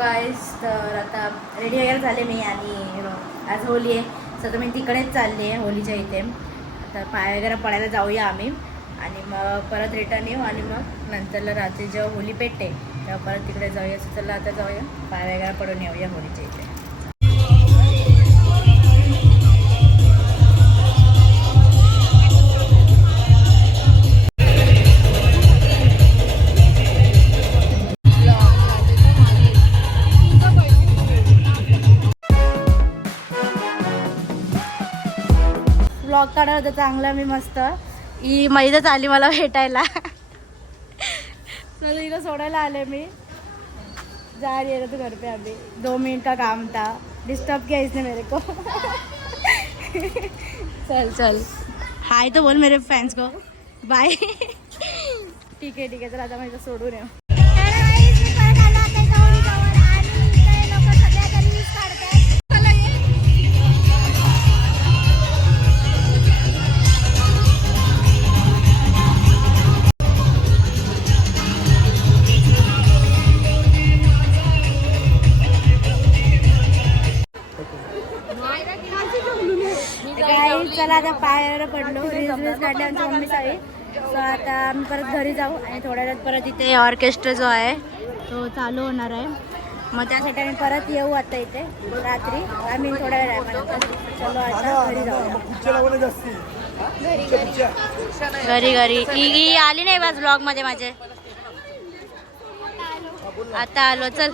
गाईस तर आता रेडी वगैरे झाले मी आणि आज होली आहे सध्या मी तिकडेच चालली आहे होलीच्या इथे. तर पाय वगैरे पडायला जाऊया आम्ही. आणि मग परत रिटर्न येऊ आणि मग नंतरला रात्री जेव्हा होली पेटते तेव्हा परत तिकडे जाऊया. चला आता जाऊया पाय वगैरे पडून येऊया होलीच्या इथे. ब्लॉग काढला होता चांगला मी मस्त. ही मैदच आली मला भेटायला. तर हिला सोडायला आले मी. जा रही तू तो घर पे अभी दो मिनट का काम था. डिस्टर्ब किया इसने मेरे को. चल चल. हाय तो बोल मेरे फॅन्स को. बाय ठीक आहे ठीक आहे. तर आता माझं सोडून येऊ. आता पायावर पडलो. रील्स काढले आमच्या मम्मी साडी सो आता आम्ही परत घरी जाऊ आणि थोड्या वेळात परत इथे ऑर्केस्ट्रा जो आहे तो चालू होणार आहे. मग त्यासाठी आम्ही परत येऊ आता इथे रात्री. आम्ही थोड्या वेळापर्यंत चलो आता घरी जाऊ. घरी घरी. ही ही आली नाही बस ब्लॉगमध्ये माझे. आता आलो चल.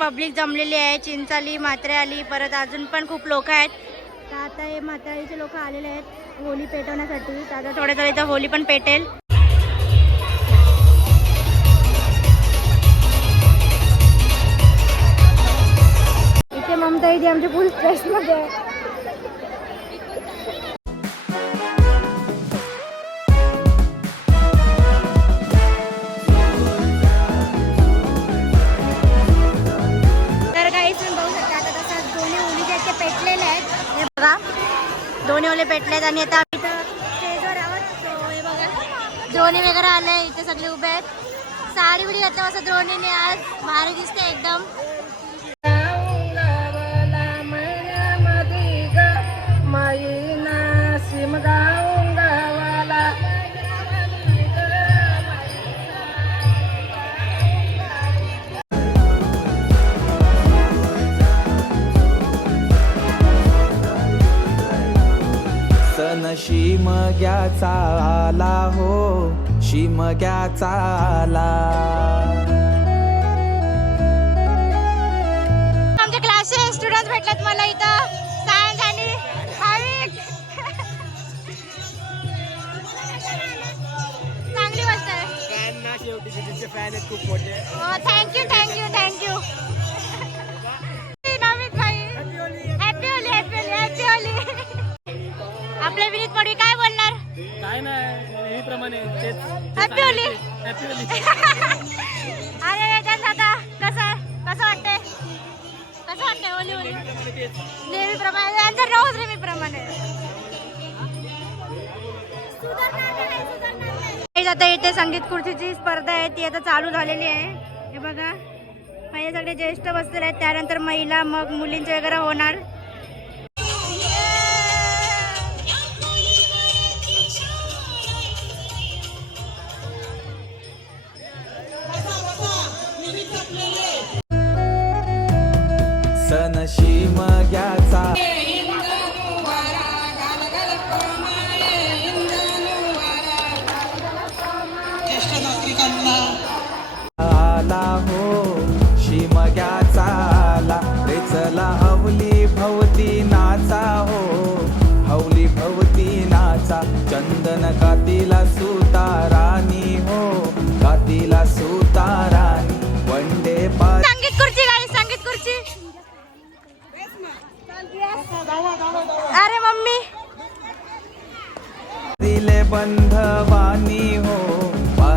पब्लिक जमलेली आहे चिंचाली मात्रे आली परत अजून पण खूप लोक आहेत. तर आता हे म्हातारीचे लोक आलेले आहेत होली पेटवण्यासाठी. तर आता थोड्या थोडे इथं होली पण पेटेल. इथे ममता इथे आमच्या फुल फ्रेशमध्ये आहे. दोन्ही ओले आणि आता आम्ही इथं स्टेजवर आहोत. हे बघा. द्रोणी वगैरे आले इथे सगळे उभे आहेत. साडी बिडी घातल्या मस्त द्रोणीने आज. भारी दिसते एकदम. शिमग्याचा आला हो शिमग्याचा आला. आमचे क्लासचे स्टुडंट भेटलेत मला इथं. सायन्स आणि भाविक. चांगली गोष्ट आहे. थँक्यू थँक्यू थँक्यू पडवी काय बोलणार? काय नाही नेहमीप्रमाणे हॅपी होली हॅपी होली अरे वेदांत आता कसं कसं वाटतंय? कसं वाटतंय होली होली नेहमीप्रमाणे रोज नेहमीप्रमाणे. आता इथे संगीत खुर्चीची स्पर्धा आहे ती आता चालू झालेली आहे. हे बघा पहिले सगळे ज्येष्ठ बसलेले आहेत त्यानंतर महिला मग मुलींचे वगैरे होणार. भाविकांना आला हो शिमग्याचा आला रे चला हवली भवती नाचा हो. हवली भवती नाचा चंदन कातीला सुताराणी हो. कातीला सुताराणी वंडे पार संगीत खुर्ची गाई संगीत खुर्ची. अरे मम्मी. दिले बंधवानी हो.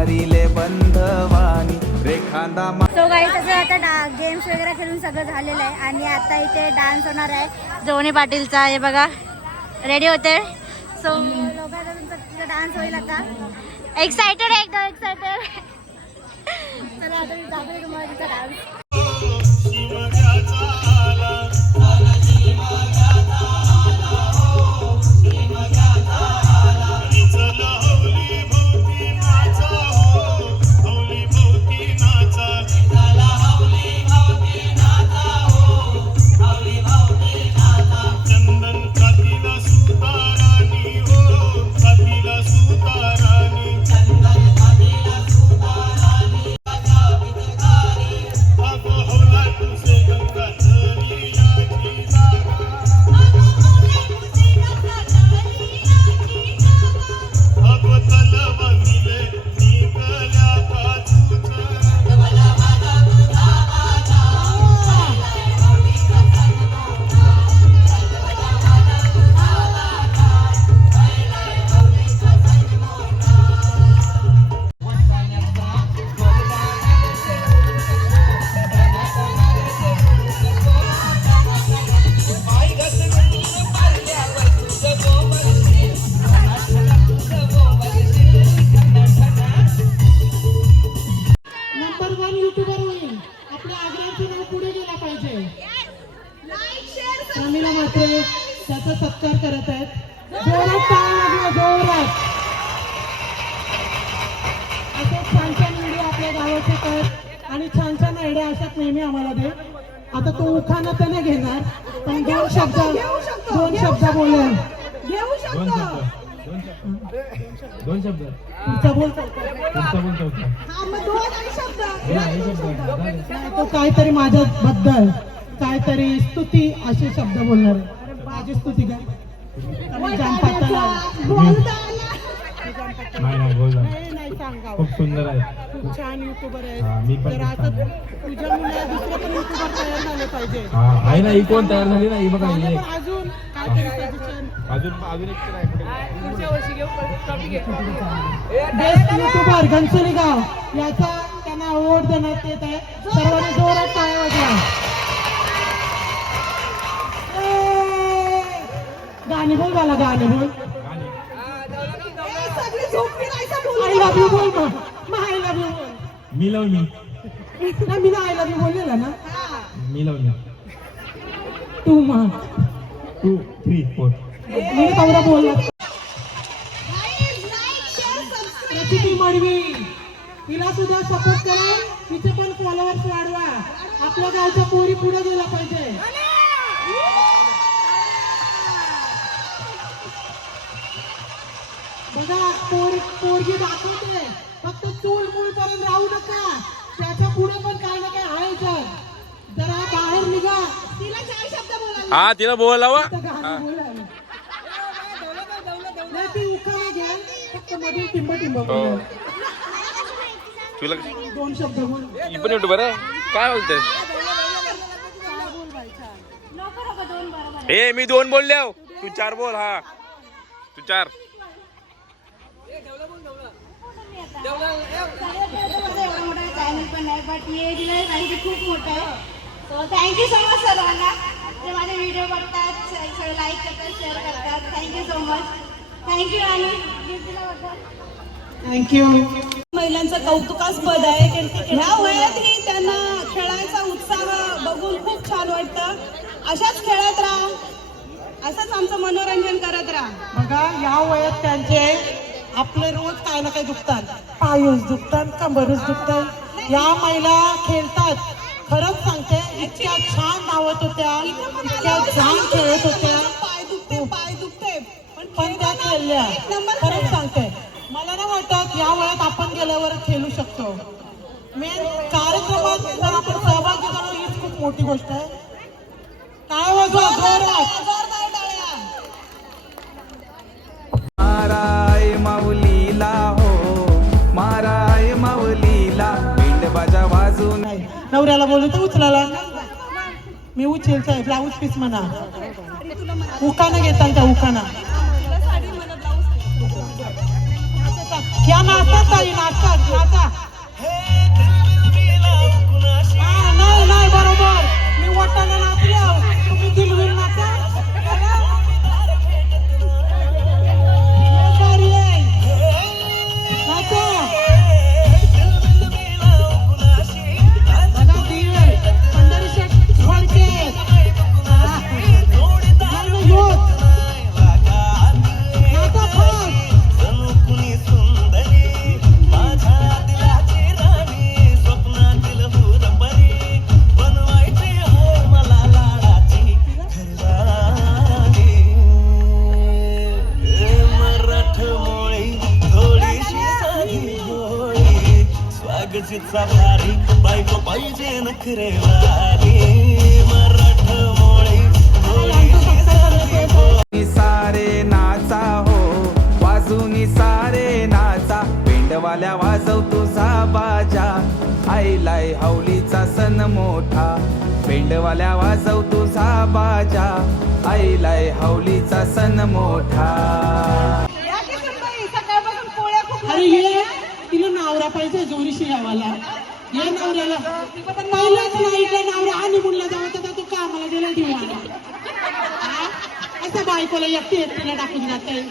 वारिले बंधवानी. रेखांदा मा सो काही तसं आता डा गेम्स वगैरे खेळून सगळं झालेलं आहे. आणि आता इथे डान्स होणार आहे. जोने पाटीलचा हे बघा. रेडी होते? सो लोकांचा तुमचा डान्स होईल आता. एक्सायटेड आहे एकदम एक्सायटेड चला आता मी दाखवते तुम्हाला तिचा डान्स बोलेल घेऊ शकतो. दोन शब्द. बोल. पुढचा बोल चौथा हा, मग दोन आणि शब्द. नाही, शब्द. झाले. नाही, तो काहीतरी माझ्या बद्दल काहीतरी स्तुती असे शब्द बोलणार. आहे माझी स्तुती काय? जनपाताला नाही नाही बोल. नाही. खूप सुंदर आहे. खूप छान युट्यूबर हा, मी आहे पण तर खूप आता. तुझ्या मुलं दुसरे पण युट्यूबर तयार झाले पाहिजे. हा आहे ना ही कोण तयार झाली ना? ही बघा ही झाले एक. पण अजून काहीतरी सजेशन अजून अजून एक तर आहे बेस्ट युट्यूबर घनसोली गाव. याचा त्यांना अवॉर्ड देण्यात येत आहे. सर्वांनी जोरात टाळ्या वाजवा. ए! गाणी बोल मला गाणी बोल. आय लव्ह यू बोल मग मग आय लव्ह यू बोल मी लाव मी ना मी आय लव्ह यू बोललेला ना मी लाव मी तू मग टू थ्री फोर मी कवरा बोलला रेसिपी मडवी तिला सुद्धा सपोर्ट करा. तिचे पण फॉलोअर्स वाढवा. आपल्या गावच्या पोरी पुढे गेला पाहिजे. बघा पोर पोरगी दाखवते. फक्त चूल मूल पर्यंत राहू नका. त्याच्या पुढे पण काय ना काय आहे जरा बाहेर निघा. तिला चार शब्द बोला हा तिला. नाही, ती उखाणा घ्या. फक्त मध्ये टिंब टिंब बोला. तुला दोन शब्द बोल. ही पण युट्यूबर आहे. काय बोलते नको नको दोन बरोबर हे मी दोन बोलले हो. तू चार बोल हा. तू चार. चॅनल पण नाही बट हे दिलं कारण की खूप मोठं आहे. सो थँक्यू सो मच सर्वांना. जे माझे व्हिडिओ बघतात सगळे लाईक करतात शेअर करतात. Thank you so much thank you आणि थँक्यू महिलांचं कौतुकास्पद आहे ह्या वयातही त्यांना खेळायचा उत्साह बघून खूप छान वाटतं. अशाच खेळत राहा. असंच आमचं मनोरंजन करत राहा. बघा या वयात त्यांचे आपले रोज काय ना काही दुखतात. पायूस दुखतात कंबरूस दुखतात. या महिला खेळतात. खरंच सांगते इतक्या छान धावत होत्या इतक्या छान खेळत होत्या. पाय दुखते पाय दुखते. पण त्या खेळल्या. खरंच सांगते. मला नाही वाटत या वयात आपण गेल्यावर खेळू शकतो. मेन कार्यक्रमात जर आपण सहभागी झालो हीच खूप मोठी गोष्ट आहे. काय वाजवा नवऱ्याला बोलू तर उचलाला मी उचल साहेब ब्लाऊज पीस म्हणा. उखाना घेताल त्या उखाना या नाचतात ताई नाचतात नाचा. नाही नाही बरोबर. मी वाटाणा नाचले तुम्ही दिलवीर नाच मोठा. पेंडवाल्या वाजव तुझा बाजा. आईलाय हौलीचा सण मोठा. अरे ये तिला नवरा पाहिजे जोरीशी गावाला या नवऱ्याला. पहिलाच नाही नवरा आणि मुलगा जावं तर तू कामाला गेला दिवाला हा? असं बायकोला एकटी एकटीला टाकून जाते.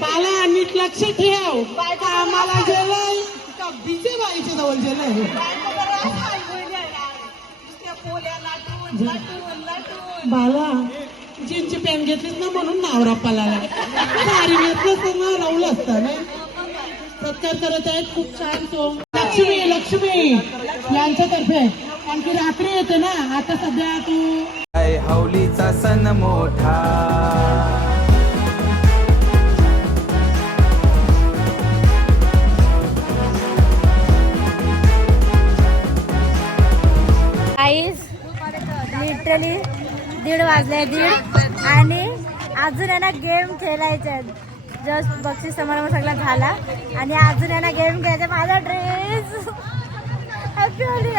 बाला नीट लक्ष ठेव. कामाला गेलं का बिचे बाईच्या जवळ गेलं बाला जीनची पॅन्ट घेतलीस ना म्हणून नावरा पलाला सारी घेतलंस तर ना राहुल असतं नाही सत्कार करत आहेत खूप छान सोंग लक्ष्मी लक्ष्मी. यांच्यातर्फे. आणखी रात्री येते ना. आता सध्या तू आय हवलीचा सण मोठा. लिटरली दीड वाजले दीड. आणि अजून यांना गेम खेळायचे. जस्ट बक्षीस समारंभ सगळा झाला. आणि अजून यांना गेम खेळायचा. माझा ड्रेस हॅपी होली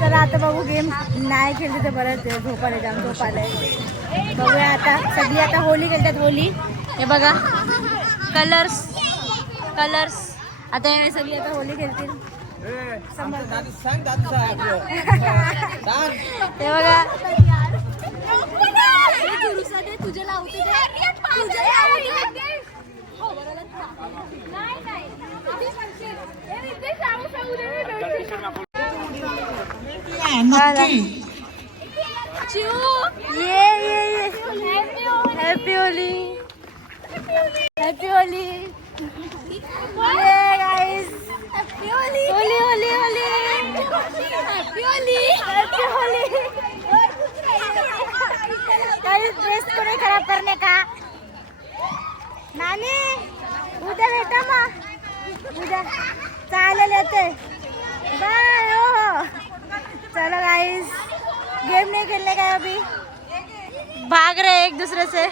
तर आता बघू गेम नाही खेळते तर बरंच आहे झोपाले जाम झोपाले बघूया आता. सगळी आता होली खेळतात होली. हे बघा. कलर्स कलर्स आता हे सगळी आता होली खेळतील. ते बघा तुझे लावते हा, नक्की ये ये. Happy Holi happy Holi Holi Holi Holi Holi dress खराब करने का नानी उद्या भेटा मग उद्या चालेल येते बाय हो चलो गाइस गेम नहीं खेलने का अभी भाग रहे एक दूसरे से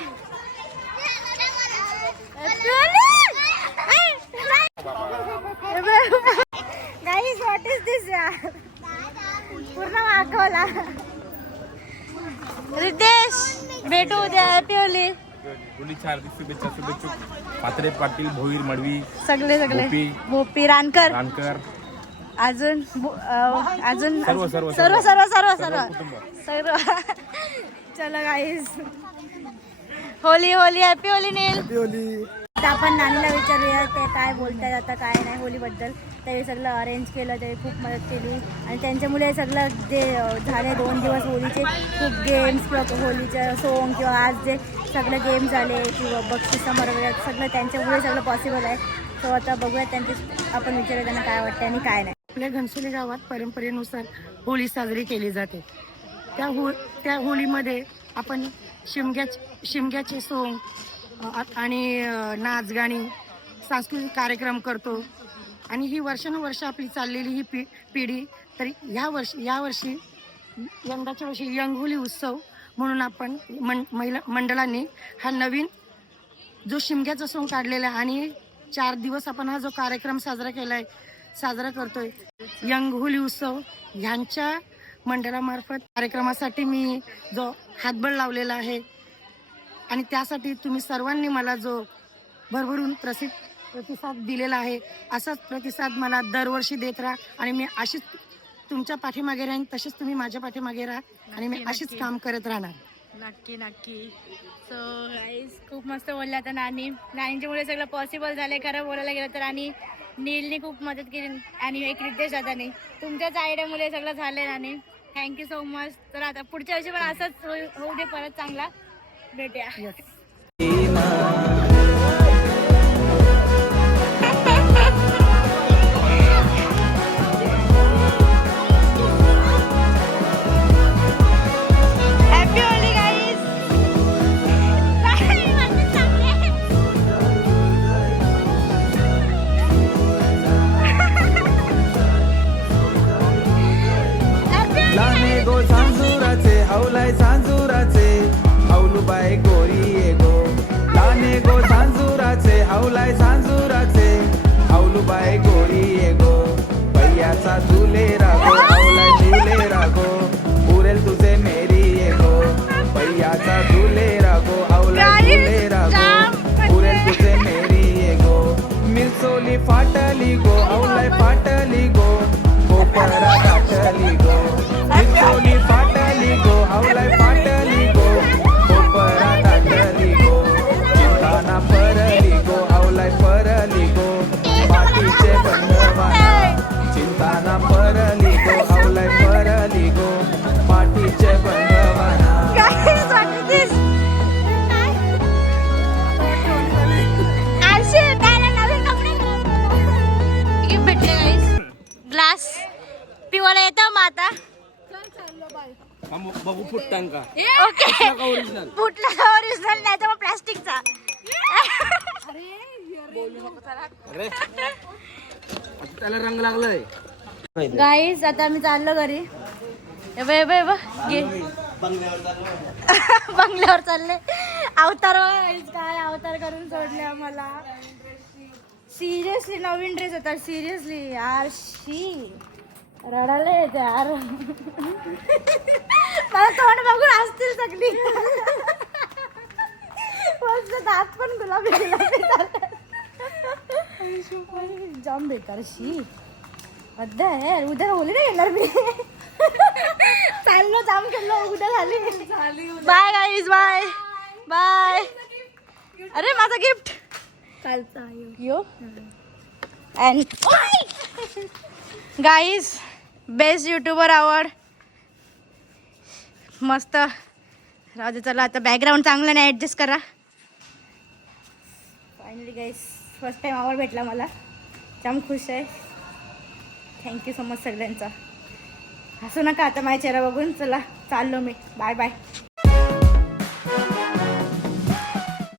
गाइस व्हाट इज दिस यार पूर्ण मागवला रितेश भेटू उद्या हॅपी होली शुभेच्छा शुभेच्छुक. पात्रे पाटील भोईर मडवी सगळे सगळे. गोपी. गोपी रानकर. रानकर. अजून अजून सर्व, सर्व, सर्व. सर्व सर्व सर्व सर्व चलो होली होली. हॅपी होली नील आता आपण नानीला विचारूया ते काय बोलतात आता काय नाही होलीबद्दल. ते सगळं अरेंज केलं ते खूप मदत केली. आणि त्यांच्यामुळे सगळं जे झाले दोन दिवस होलीचे खूप गेम्स किंवा होलीचे सोंग किंवा आज जे सगळे गेम झाले किंवा बक्षीस समर वगैरे सगळं त्यांच्यामुळे सगळं पॉसिबल आहे. सो आता बघूया त्यांचे आपण विचारूया त्यांना काय वाटतं आणि काय नाही. आपल्या घनसोली गावात परंपरेनुसार होळी साजरी केली जाते. त्या हो त्या होळीमध्ये आपण शिमग्याच शिमग्याचे सोंग आणि नाच गाणी सांस्कृतिक कार्यक्रम करतो. आणि ही वर्षानुवर्ष आपली चाललेली ही पि पिढी तर ह्या वर्षी या वर्षी यंदाच्या वर्षी यंग उत्सव म्हणून आपण मन महिला मंडळांनी हा नवीन जो शिमग्याचा सोंग काढलेला आहे आणि चार दिवस आपण हा जो कार्यक्रम साजरा केला आहे साजरा करतोय यंगहोली उत्सव ह्यांच्या मंडळामार्फत कार्यक्रमासाठी मी जो हातबळ लावलेला आहे आणि त्यासाठी तुम्ही सर्वांनी मला जो भरभरून प्रसिद्ध प्रतिसाद दिलेला आहे असाच प्रतिसाद मला दरवर्षी देत राहा. आणि मी अशीच तुमच्या पाठीमागे राहीन तसेच तुम्ही माझ्या पाठीमागे राहा. आणि मी अशीच. काम करत राहणार. नक्की नक्की. सो गाईज खूप मस्त बोलल्या आता नानी. नानींच्यामुळे सगळं पॉसिबल झालंय. खरं बोलायला गेलं तर आणि नीलनी खूप मदत केली आणि एक रितेश दादाने तुमच्याच आयडियामुळे सगळं झालंय नानी. थँक्यू सो मच तर आता पुढच्या वर्षी पण असंच होऊ दे परत चांगला. भेटूया. हौलुबाई गोरी ये गो लाने गो सांजुराचे हौलाय सांजुराचे हौलुबाई गोरी ये गो पैयाचा झुले रागो हौलाय झुले रागो. उरेल तुझे मेरी ये गो पैयाचा झुले रागो हौलाय झुले रागो. उरेल तुझे मेरी ये गो मिरसोली फाटली गो हौलाय फाटली गो. कोपरा फाटली गो. मिरसोली त्याला रंग लागलाय. गाईज आता आम्ही चाललो घरी. वे बे गे बंगल्यावर चालले. अवतार काय अवतार करून सोडले आम्हाला. सिरियसली नवीन ड्रेस होता सिरियसली यार शी. रडायला येते यार. मला तोंड बघून असतील सगळी. दात पण गुलाबी गुलाबी जाम बेकार शी अद्दा आहे. उद्या होली नाही येणार मी. चाललो जाम खेळलो उद्या झाली. बाय गाईज बाय बाय अरे माझा गिफ्ट कालचा यो. अँड गाईज बेस्ट युट्यूबर आवड मस्त. राहू दे चला आता बॅकग्राऊंड चांगलं नाही ॲडजस्ट करा. फायनली गाईज फर्स्ट टाईम आवड भेटला मला. जाम खुश आहे. थँक्यू सो मच सगळ्यांचा. हसू नका आता माझ्या चेहरा बघून. चला चाललो मी. Bye bye